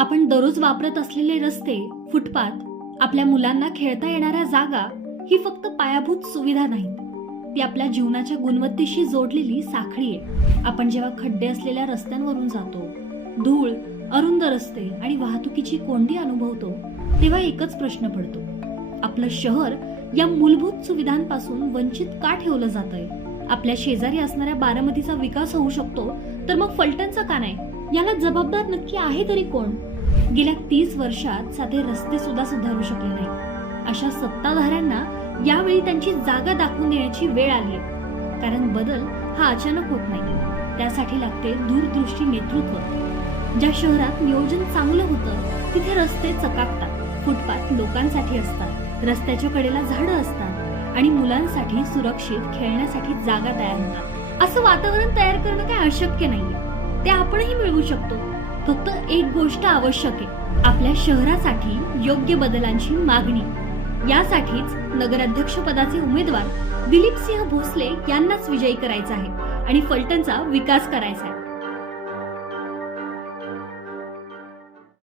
आपण दररोज वापरत असलेले रस्ते फुटपाथ आपल्या मुलांना खेळता येणाऱ्या जागा ही फक्त पायाभूत सुविधा नाहीत. ती आपल्या जीवनाच्या गुणवत्तेशी जोडलेली साखळी आहे. आपण जेव्हा खड्डे असलेल्या रस्त्यांवरून जातो धूळ अरुंद रस्ते आणि वाहतुकीची कोंडी अनुभवतो तेव्हा एकच प्रश्न पडतो. आपलं शहर या मूलभूत सुविधांपासून वंचित का ठेवलं जात आहे आपल्या शेजारी असणाऱ्या बारामतीचा विकास होऊ शकतो तर मग फलटणचा का नाही? याला जबाबदार नक्की आहे तरी कोण? गेल्या तीस वर्षात साधे रस्ते सुद्धा सुधारू शकले नाही अशा सत्ताधाऱ्यांना यावेळी त्यांची जागा दाखवून देण्याची वेळ आली. आहे कारण बदल हा अचानक होत नाही. त्यासाठी लागते दूरदृष्टी नेतृत्व. ज्या शहरात नियोजन चांगलं होतं तिथे रस्ते चकाकतात फुटपाथ लोकांसाठी असतात रस्त्याच्या कडेला झाडं असतात आणि मुलांसाठी सुरक्षित खेळण्यासाठी जागा तयार होतात. असं वातावरण तयार करणं काय अशक्य नाहीये. ते आपणही मिळवू शकतो. फक्त एक गोष्ट आवश्यक आहे. आपल्या शहरासाठी योग्य बदलांची मागणी. यासाठीच नगराध्यक्ष पदाचे उमेदवार दिलीप सिंह भोसले यांनाच विजयी करायचा आहे आणि फलटणचा विकास करायचा आहे.